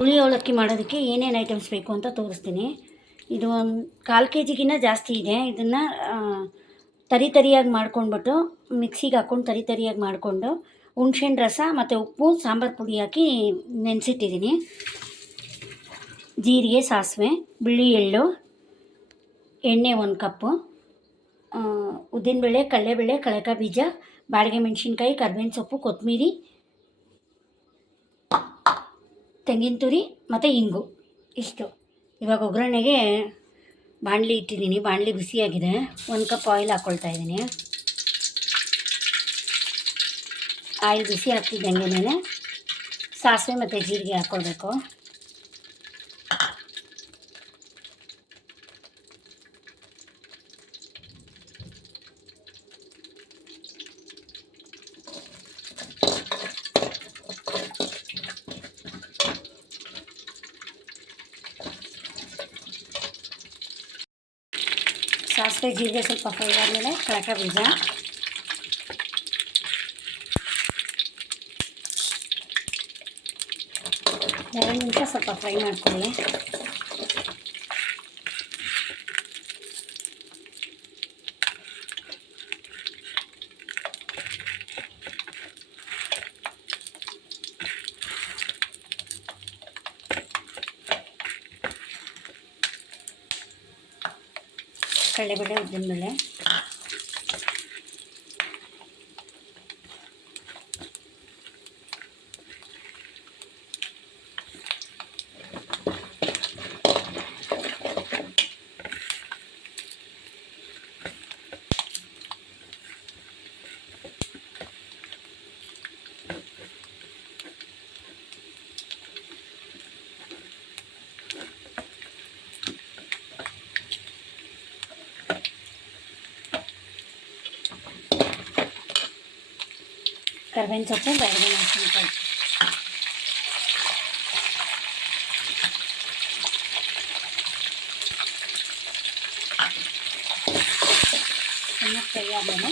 ಹುಳಿ ಅವಲಕ್ಕಿ ಮಾಡೋದಕ್ಕೆ ಏನೇನು ಐಟಮ್ಸ್ ಬೇಕು ಅಂತ ತೋರಿಸ್ತೀನಿ. ಇದು ಒಂದು 1/4 kg ಜಾಸ್ತಿ ಇದೆ. ಇದನ್ನು ತರಿಯಾಗಿ ಮಾಡ್ಕೊಂಡ್ಬಿಟ್ಟು ಮಿಕ್ಸಿಗೆ ಹಾಕ್ಕೊಂಡು ತರಿಯಾಗಿ ಮಾಡಿಕೊಂಡು ಹುಣ್ಸೆಹಣ್ಣು ರಸ ಮತ್ತು ಉಪ್ಪು ಸಾಂಬಾರು ಪುಡಿ ಹಾಕಿ ನೆನೆಸಿಟ್ಟಿದ್ದೀನಿ. ಜೀರಿಗೆ, ಸಾಸಿವೆ, ಬಿಳಿ ಎಳ್ಳು, ಎಣ್ಣೆ 1 ಕಪ್ಪು, ಉದ್ದಿನಬೇಳೆ, ಕಡಲೆಬೇಳೆ, ಕಡಲೆಕಾಯಿ ಬೀಜ, ಬಾಡಿಗೆ ಮೆಣಸಿನ್ಕಾಯಿ, ಕರ್ಬೇವಿನ ಸೊಪ್ಪು, ಕೊತ್ತಂಬರಿ, ತೆಂಗಿನ ತುರಿ ಮತ್ತು ಇಂಗು ಇಷ್ಟು. ಇವಾಗ ಒಗ್ಗರಣೆಗೆ ಬಾಣಲಿ ಇಟ್ಟಿದ್ದೀನಿ. ಬಾಣಲಿ ಬಿಸಿಯಾಗಿದೆ. 1 ಕಪ್ ಆಯಿಲ್ ಹಾಕ್ಕೊಳ್ತಾ ಇದ್ದೀನಿ. ಆಯಿಲ್ ಬಿಸಿ ಆಗ್ತಿದ್ದಂಗೆ ಮೇಲೆ ಸಾಸಿವೆ ಮತ್ತು ಜೀರಿಗೆ ಹಾಕ್ಕೊಳ್ಬೇಕು. ಸಾಸಿವೆ ಜೀರಿಗೆ ಸ್ವಲ್ಪ ಫ್ರೈ ಆದಮೇಲೆ ಕಡಲೆಕಾಯಿ ಬೀಜ, 2 ನಿಮಿಷ ಸ್ವಲ್ಪ ಫ್ರೈ ಮಾಡ್ಕೊಳ್ಳಿ. ಕಡಲೆಬೇಳೆ, ಉದ್ದಿನಬೇಳೆ, ಕರ್ಬೇವಿನ ಸೊಪ್ಪು, ಬಾಡಿಗೆ ಮೆಣಸಿನ್ಕಾಯಿ. ಚೆನ್ನಾಗಿ ಫ್ರೈ ಆದಮೇಲೆ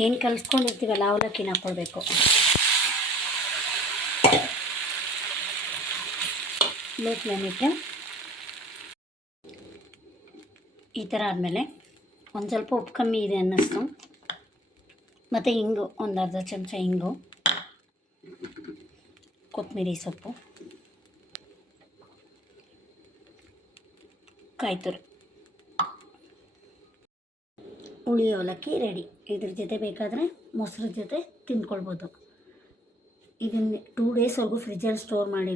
ಏನು ಕಲಿಸ್ಕೊಂಡಿರ್ತೀವಲ್ಲ ಅವಲಕ್ಕಿನ ಹಾಕ್ಕೊಳ್ಬೇಕು. ಲೋ ಫ್ಲೇಮ್ ಇಟ್ಟು ಈ ಥರ ಆದಮೇಲೆ ಒಂದು ಸ್ವಲ್ಪ ಉಪ್ಪು ಕಮ್ಮಿ ಇದೆ ಅನ್ನಿಸ್ತು. ಮತ್ತು ಇಂಗು, ಒಂದು ಅರ್ಧ ಚಮಚ ಇಂಗು, ಕೊತ್ತಂಬರಿ ಸೊಪ್ಪು, ಕಾಯಿ ತುರಿ. ಹುಳಿ ಅವಲಕ್ಕಿ ರೆಡಿ. ಇದ್ರ ಜೊತೆ ಬೇಕಾದರೆ ಮೊಸರು ಜೊತೆ ತಿಂದ್ಕೊಳ್ಬೋದು. ಇದನ್ನು 2 ಡೇಸ್ವರೆಗೂ ಫ್ರಿಜ್ಜಲ್ಲಿ ಸ್ಟೋರ್ ಮಾಡಿ